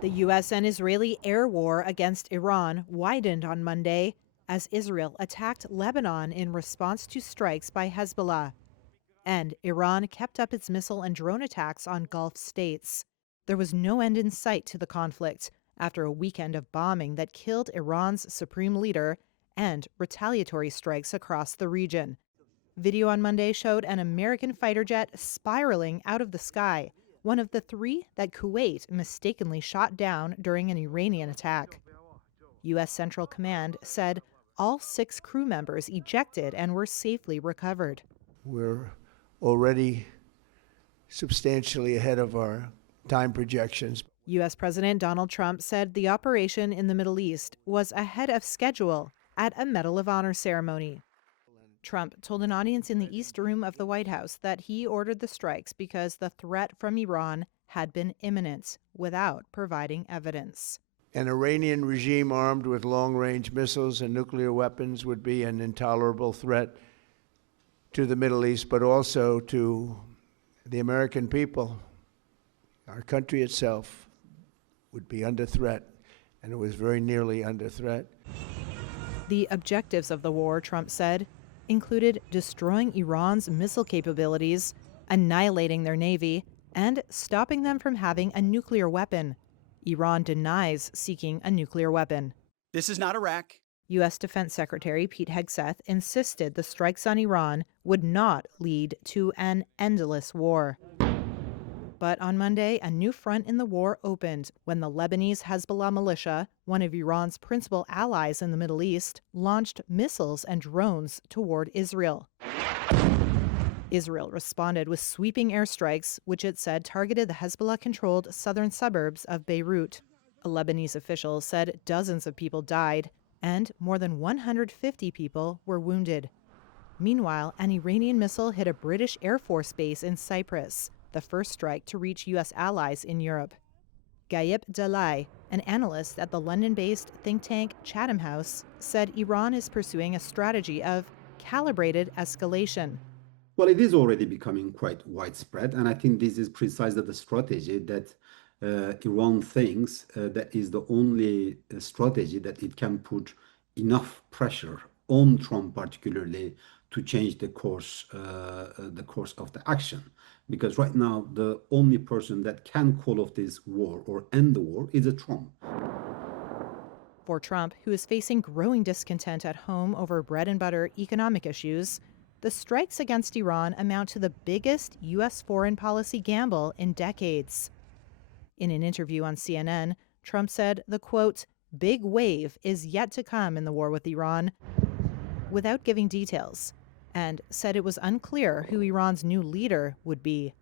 The U.S. and Israeli air war against Iran widened on Monday as Israel attacked Lebanon in response to strikes by Hezbollah. And Iran kept up its missile and drone attacks on Gulf states. There was no end in sight to the conflict after a weekend of bombing that killed Iran's supreme leader and retaliatory strikes across the region. Video on Monday showed an American fighter jet spiraling out of the sky, one of the 3 that Kuwait mistakenly shot down during an Iranian attack. U.S. Central Command said all 6 crew members ejected and were safely recovered. We're already substantially ahead of our time projections. U.S. President Donald Trump said the operation in the Middle East was ahead of schedule at a Medal of Honor ceremony. Trump told an audience in the East Room of the White House that he ordered the strikes because the threat from Iran had been imminent, without providing evidence. An Iranian regime armed with long-range missiles and nuclear weapons would be an intolerable threat to the Middle East, but also to the American people. Our country itself would be under threat, and it was very nearly under threat. The objectives of the war, Trump said, included destroying Iran's missile capabilities, annihilating their navy, and stopping them from having a nuclear weapon. Iran denies seeking a nuclear weapon. This is not Iraq. U.S. Defense Secretary Pete Hegseth insisted the strikes on Iran would not lead to an endless war. But on Monday, a new front in the war opened when the Lebanese Hezbollah militia, one of Iran's principal allies in the Middle East, launched missiles and drones toward Israel. Israel responded with sweeping airstrikes, which it said targeted the Hezbollah-controlled southern suburbs of Beirut. A Lebanese official said dozens of people died and more than 150 people were wounded. Meanwhile, an Iranian missile hit a British Air Force base in Cyprus, the first strike to reach U.S. allies in Europe. Gayip Dalai, an analyst at the London-based think tank Chatham House, said Iran is pursuing a strategy of calibrated escalation. Well, it is already becoming quite widespread, and I think this is precisely the strategy that Iran thinks that is the only strategy that it can put enough pressure on Trump, particularly, to change the course of the action. Because right now, the only person that can call off this war or end the war is Trump. For Trump, who is facing growing discontent at home over bread and butter economic issues, the strikes against Iran amount to the biggest U.S. foreign policy gamble in decades. In an interview on CNN, Trump said the, quote, big wave is yet to come in the war with Iran, without giving details, and said it was unclear who Iran's new leader would be.